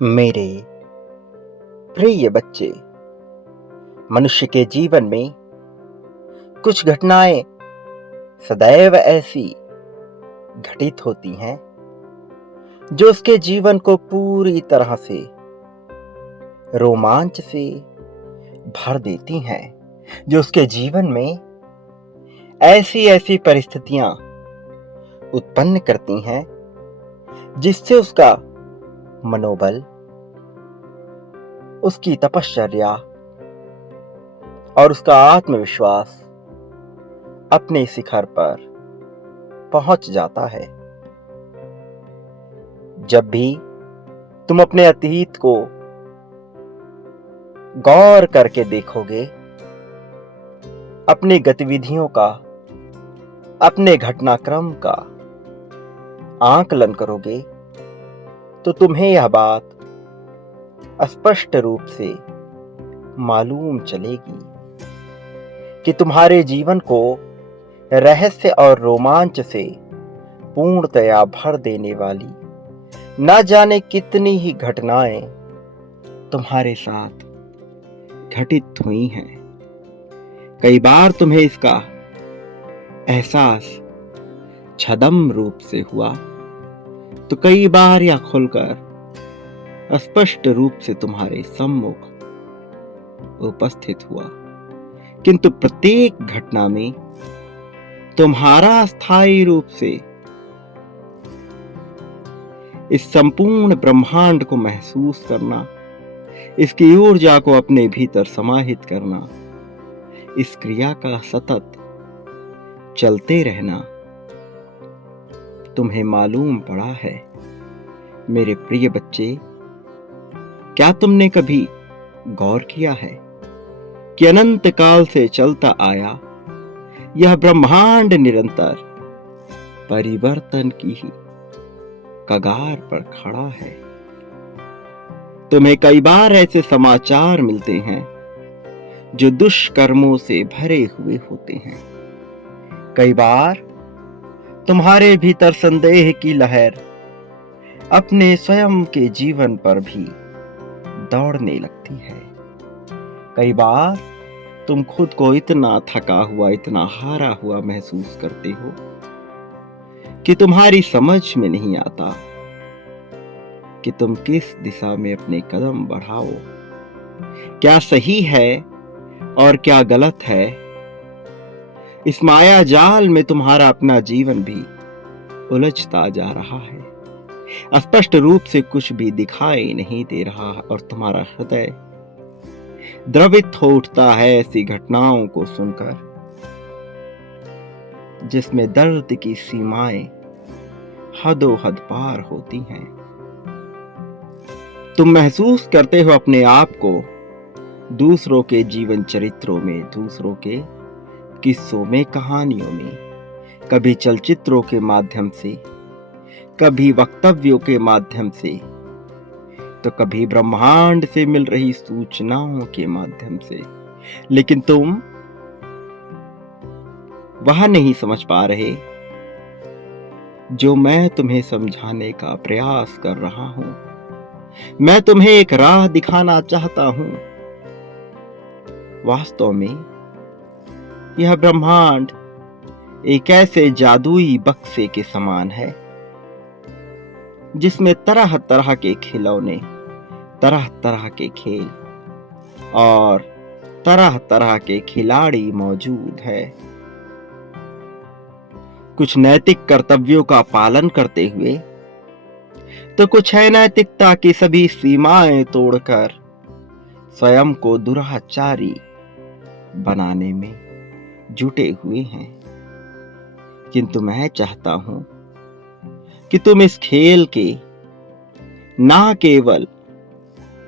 मेरे प्रिय बच्चे, मनुष्य के जीवन में कुछ घटनाएं सदैव ऐसी घटित होती हैं जो उसके जीवन को पूरी तरह से रोमांच से भर देती हैं, जो उसके जीवन में ऐसी ऐसी परिस्थितियां उत्पन्न करती हैं जिससे उसका मनोबल, उसकी तपश्चर्या और उसका आत्मविश्वास अपने शिखर पर पहुंच जाता है। जब भी तुम अपने अतीत को गौर करके देखोगे, अपनी गतिविधियों का, अपने घटनाक्रम का आकलन करोगे, तो तुम्हें यह बात स्पष्ट रूप से मालूम चलेगी कि तुम्हारे जीवन को रहस्य और रोमांच से पूर्णतया भर देने वाली न जाने कितनी ही घटनाएं तुम्हारे साथ घटित हुई हैं। कई बार तुम्हें इसका एहसास छद्म रूप से हुआ, तो कई बार यह खुलकर स्पष्ट रूप से तुम्हारे सम्मुख उपस्थित हुआ। किंतु प्रत्येक घटना में तुम्हारा स्थायी रूप से इस संपूर्ण ब्रह्मांड को महसूस करना, इसकी ऊर्जा को अपने भीतर समाहित करना, इस क्रिया का सतत चलते रहना तुम्हें मालूम पड़ा है। मेरे प्रिय बच्चे, क्या तुमने कभी गौर किया है कि अनंत काल से चलता आया यह ब्रह्मांड निरंतर परिवर्तन की ही कगार पर खड़ा है। तुम्हें कई बार ऐसे समाचार मिलते हैं जो दुष्कर्मों से भरे हुए होते हैं। कई बार तुम्हारे भीतर संदेह की लहर अपने स्वयं के जीवन पर भी दौड़ने लगती है। कई बार तुम खुद को इतना थका हुआ, इतना हारा हुआ महसूस करते हो कि तुम्हारी समझ में नहीं आता कि तुम किस दिशा में अपने कदम बढ़ाओ, क्या सही है और क्या गलत है। इस माया जाल में तुम्हारा अपना जीवन भी उलझता जा रहा है। स्पष्ट रूप से कुछ भी दिखाई नहीं दे रहा और तुम्हारा हृदय द्रवित हो उठता है ऐसी घटनाओं को सुनकर जिसमें दर्द की सीमाएं हदो हद पार होती हैं। तुम महसूस करते हो अपने आप को दूसरों के जीवन चरित्रों में, दूसरों के किस्सों में, कहानियों में, कभी चलचित्रों के माध्यम से, कभी वक्तव्यों के माध्यम से, तो कभी ब्रह्मांड से मिल रही सूचनाओं के माध्यम से। लेकिन तुम वह नहीं समझ पा रहे जो मैं तुम्हें समझाने का प्रयास कर रहा हूं। मैं तुम्हें एक राह दिखाना चाहता हूं। वास्तव में यह ब्रह्मांड एक ऐसे जादुई बक्से के समान है जिसमें तरह तरह के खिलौने, तरह तरह के खेल और तरह तरह के खिलाड़ी मौजूद है। कुछ नैतिक कर्तव्यों का पालन करते हुए, तो कुछ अनैतिकता की सभी सीमाएं तोड़कर स्वयं को दुराचारी बनाने में जुटे हुए हैं। किंतु मैं चाहता हूं कि तुम इस खेल के ना केवल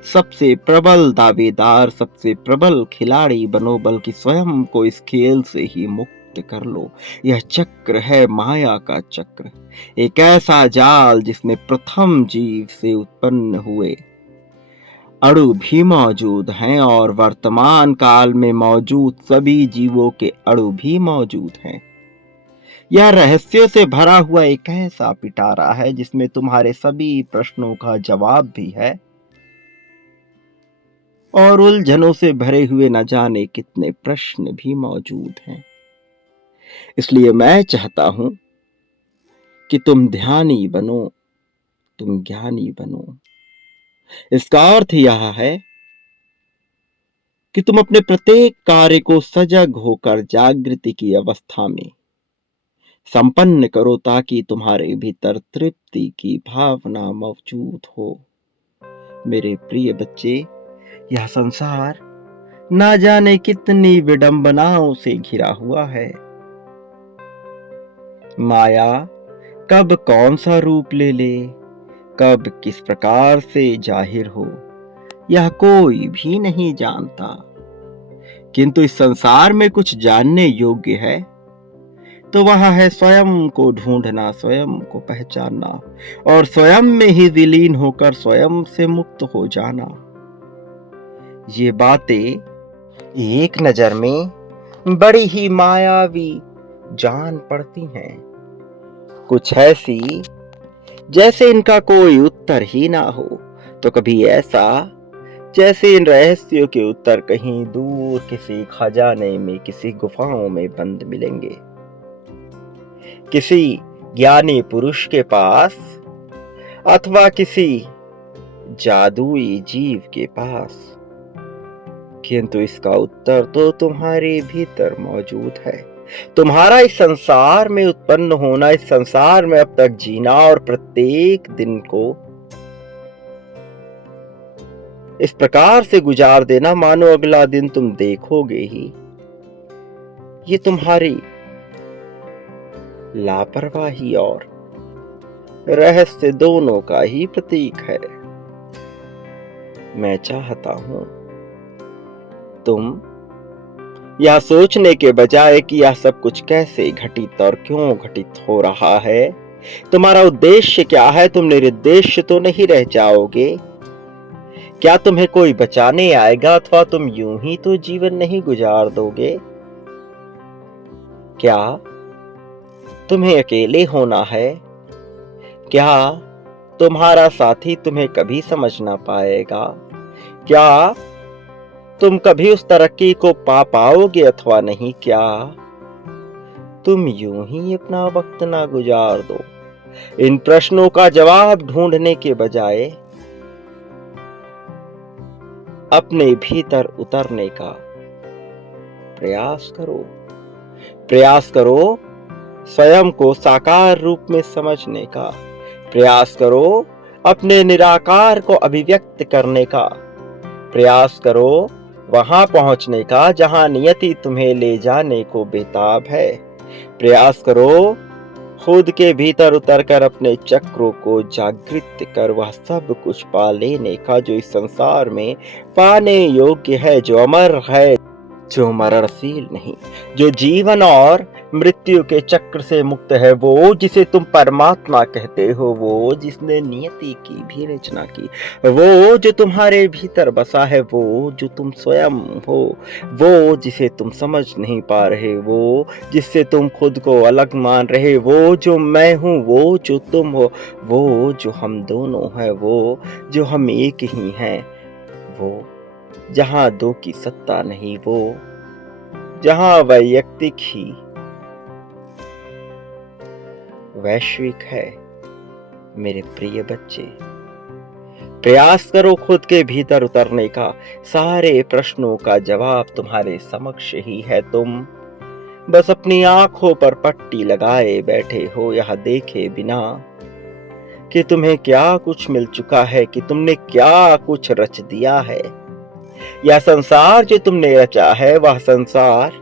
सबसे प्रबल दावेदार, सबसे प्रबल खिलाड़ी बनो, बल्कि स्वयं को इस खेल से ही मुक्त कर लो। यह चक्र है माया का चक्र, एक ऐसा जाल जिसमें प्रथम जीव से उत्पन्न हुए अणु भी मौजूद हैं और वर्तमान काल में मौजूद सभी जीवों के अणु भी मौजूद हैं। यह रहस्यों से भरा हुआ एक ऐसा पिटारा है जिसमें तुम्हारे सभी प्रश्नों का जवाब भी है और उलझनों से भरे हुए न जाने कितने प्रश्न भी मौजूद हैं। इसलिए मैं चाहता हूं कि तुम ध्यानी बनो, तुम ज्ञानी बनो। इसका अर्थ यह है कि तुम अपने प्रत्येक कार्य को सजग होकर जागृति की अवस्था में संपन्न करो, ताकि तुम्हारे भीतर तृप्ति की भावना मौजूद हो। मेरे प्रिय बच्चे, यह संसार ना जाने कितनी विडंबनाओं से घिरा हुआ है। माया कब कौन सा रूप ले ले, कब किस प्रकार से जाहिर हो, यह कोई भी नहीं जानता। किंतु इस संसार में कुछ जानने योग्य है तो वह है स्वयं को ढूंढना, स्वयं को पहचानना और स्वयं में ही विलीन होकर स्वयं से मुक्त हो जाना। ये बातें एक नजर में बड़ी ही मायावी जान पड़ती हैं, कुछ ऐसी जैसे इनका कोई उत्तर ही ना हो, तो कभी ऐसा जैसे इन रहस्यों के उत्तर कहीं दूर किसी खजाने में, किसी गुफाओं में बंद मिलेंगे, किसी ज्ञानी पुरुष के पास अथवा किसी जादुई जीव के पास। किंतु इसका उत्तर तो तुम्हारे भीतर मौजूद है। तुम्हारा इस संसार में उत्पन्न होना, इस संसार में अब तक जीना और प्रत्येक दिन को इस प्रकार से गुजार देना मानो अगला दिन तुम देखोगे ही, ये तुम्हारी लापरवाही और रहस्य दोनों का ही प्रतीक है। मैं चाहता हूं तुम यह सोचने के बजाय कि यह सब कुछ कैसे घटित और क्यों घटित हो रहा है, तुम्हारा उद्देश्य क्या है, तुम निरुद्देश्य तो नहीं रह जाओगे। क्या तुम्हें कोई बचाने आएगा अथवा तुम यूं ही तो जीवन नहीं गुजार दोगे? क्या तुम्हें अकेले होना है? क्या तुम्हारा साथी तुम्हें कभी समझ ना पाएगा? क्या तुम कभी उस तरक्की को पा पाओगे अथवा नहीं? क्या तुम यूं ही अपना वक्त ना गुजार दो? इन प्रश्नों का जवाब ढूंढने के बजाय अपने भीतर उतरने का प्रयास करो। प्रयास करो स्वयं को साकार रूप में समझने का। प्रयास करो अपने निराकार को अभिव्यक्त करने का। प्रयास करो वहां पहुंचने का जहां नियति तुम्हें ले जाने को बेताब है। प्रयास करो खुद के भीतर उतरकर अपने चक्रों को जागृत कर वह सब कुछ पा लेने का जो इस संसार में पाने योग्य है, जो अमर है, जो मरणशील नहीं, जो जीवन और मृत्यु के चक्र से मुक्त है, वो जिसे तुम परमात्मा कहते हो, वो जिसने नियति की भी रचना की, वो जो तुम्हारे भीतर बसा है, वो जो तुम स्वयं हो, वो जिसे तुम समझ नहीं पा रहे, वो जिससे तुम खुद को अलग मान रहे, वो जो मैं हूँ, वो जो तुम हो, वो जो हम दोनों हैं, वो जो हम एक ही हैं, वो जहां दो की सत्ता नहीं, वो जहां वैयक्तिक ही वैश्विक है। मेरे प्रिय बच्चे, प्रयास करो खुद के भीतर उतरने का। सारे प्रश्नों का जवाब तुम्हारे समक्ष ही है। तुम बस अपनी आंखों पर पट्टी लगाए बैठे हो, यह देखे बिना कि तुम्हें क्या कुछ मिल चुका है, कि तुमने क्या कुछ रच दिया है। यह संसार जो तुमने रचा है, वह संसार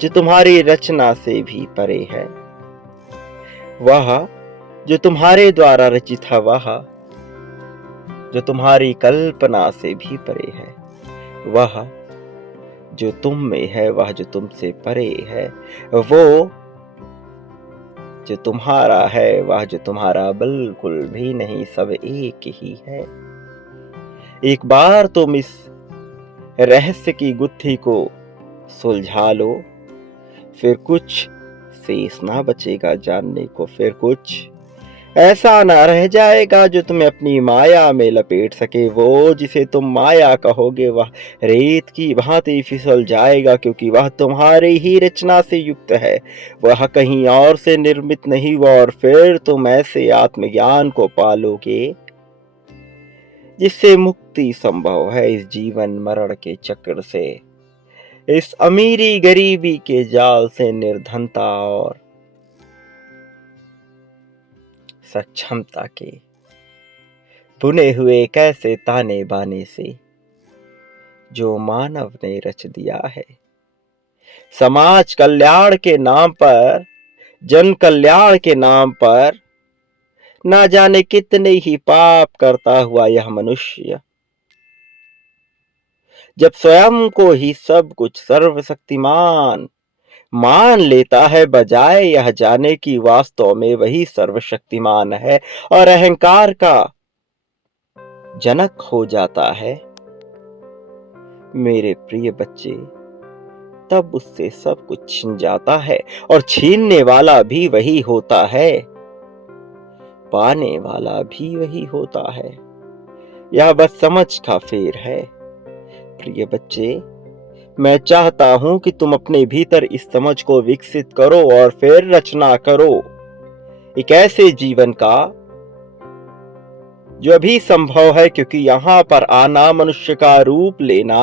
जो तुम्हारी रचना से भी परे है, वह जो तुम्हारे द्वारा रचित है, वह जो तुम्हारी कल्पना से भी परे है, वह जो तुम में है, वह जो तुमसे परे है, वो जो तुम्हारा है, वह जो तुम्हारा बिल्कुल भी नहीं, सब एक ही है। एक बार तुम इस रहस्य की गुत्थी को सुलझा लो, फिर कुछ शेष ना बचेगा जानने को, फिर कुछ ऐसा ना रह जाएगा जो तुम्हें अपनी माया में लपेट सके। वो जिसे तुम माया कहोगे वह रेत की भांति फिसल जाएगा, क्योंकि वह तुम्हारी ही रचना से युक्त है, वह कहीं और से निर्मित नहीं हुआ। और फिर तुम ऐसे आत्मज्ञान को पालोगे जिससे मुक्ति संभव है इस जीवन मरण के चक्र से, इस अमीरी गरीबी के जाल से, निर्धनता और सक्षमता के बुने हुए कैसे ताने बाने से जो मानव ने रच दिया है। समाज कल्याण के नाम पर, जन कल्याण के नाम पर ना जाने कितने ही पाप करता हुआ यह मनुष्य, जब स्वयं को ही सब कुछ सर्वशक्तिमान मान लेता है, बजाय यह जाने कि वास्तव में वही सर्वशक्तिमान है और अहंकार का जनक हो जाता है, मेरे प्रिय बच्चे, तब उससे सब कुछ छिन जाता है। और छीनने वाला भी वही होता है, पाने वाला भी वही होता है। यह बस समझ का फेर है। प्रिय बच्चे, मैं चाहता हूं कि तुम अपने भीतर इस समझ को विकसित करो और फिर रचना करो एक ऐसे जीवन का जो अभी संभव है, क्योंकि यहां पर आना, मनुष्य का रूप लेना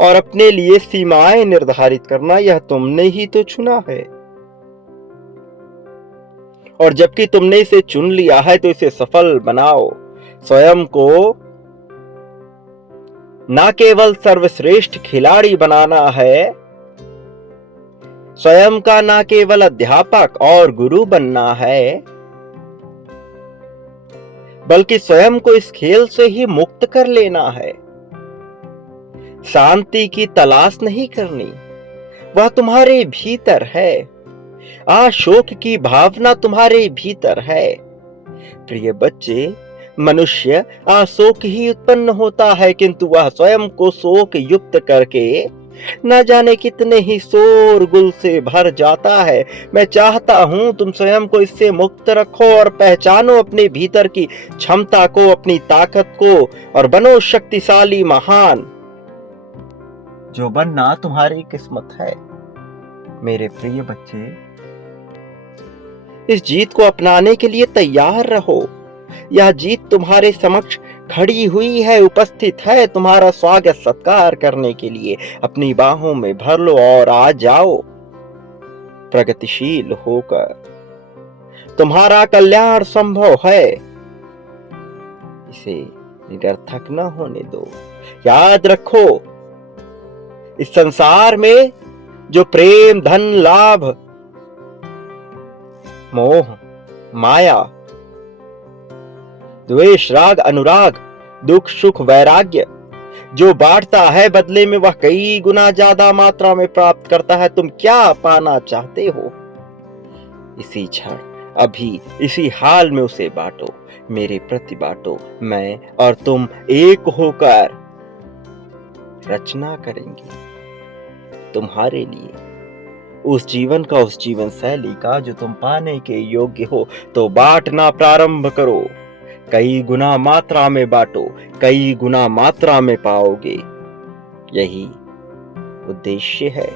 और अपने लिए सीमाएं निर्धारित करना, यह तुमने ही तो चुना है। और जबकि तुमने इसे चुन लिया है तो इसे सफल बनाओ। स्वयं को ना केवल सर्वश्रेष्ठ खिलाड़ी बनाना है, स्वयं का ना केवल अध्यापक और गुरु बनना है, बल्कि स्वयं को इस खेल से ही मुक्त कर लेना है। शांति की तलाश नहीं करनी, वह तुम्हारे भीतर है। अशोक की भावना तुम्हारे भीतर है। प्रिय बच्चे, मनुष्य अशोक ही उत्पन्न होता है, किंतु वह स्वयं को शोक युक्त करके न जाने कितने ही शोरगुल से भर जाता है। मैं चाहता हूं तुम स्वयं को इससे मुक्त रखो और पहचानो अपने भीतर की क्षमता को, अपनी ताकत को, और बनो शक्तिशाली, महान, जो बनना तुम्हारी किस्मत है। मेरे प्रिय बच्चे, इस जीत को अपनाने के लिए तैयार रहो। यह जीत तुम्हारे समक्ष खड़ी हुई है, उपस्थित है तुम्हारा स्वागत सत्कार करने के लिए। अपनी बाहों में भर लो और आ जाओ प्रगतिशील होकर। तुम्हारा कल्याण संभव है, इसे निरर्थक न होने दो। याद रखो, इस संसार में जो प्रेम, धन, लाभ, मोह, माया, द्वेष, राग, अनुराग, दुख, सुख, वैराग्य जो बांटता है, बदले में वह कई गुना ज्यादा मात्रा में प्राप्त करता है। तुम क्या पाना चाहते हो? इसी क्षण, अभी, इसी हाल में उसे बांटो, मेरे प्रति बांटो। मैं और तुम एक होकर रचना करेंगे तुम्हारे लिए उस जीवन का, उस जीवन शैली का जो तुम पाने के योग्य हो। तो बांटना प्रारंभ करो, कई गुना मात्रा में बांटो, कई गुना मात्रा में पाओगे। यही उद्देश्य है,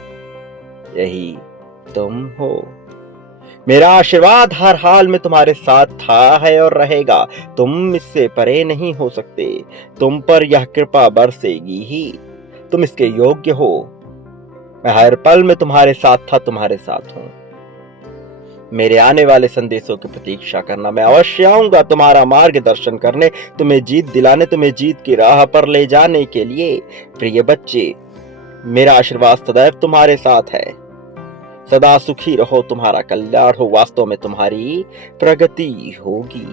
यही तुम हो। मेरा आशीर्वाद हर हाल में तुम्हारे साथ था, है और रहेगा। तुम इससे परे नहीं हो सकते। तुम पर यह कृपा बरसेगी ही, तुम इसके योग्य हो। मैं हर पल में तुम्हारे साथ था, तुम्हारे साथ हूं। मेरे आने वाले संदेशों की प्रतीक्षा करना। मैं अवश्य आऊंगा तुम्हारा मार्गदर्शन करने, तुम्हें जीत दिलाने, तुम्हें जीत की राह पर ले जाने के लिए। प्रिय बच्चे, मेरा आशीर्वाद सदैव तुम्हारे साथ है। सदा सुखी रहो, तुम्हारा कल्याण हो, वास्तव में तुम्हारी प्रगति होगी।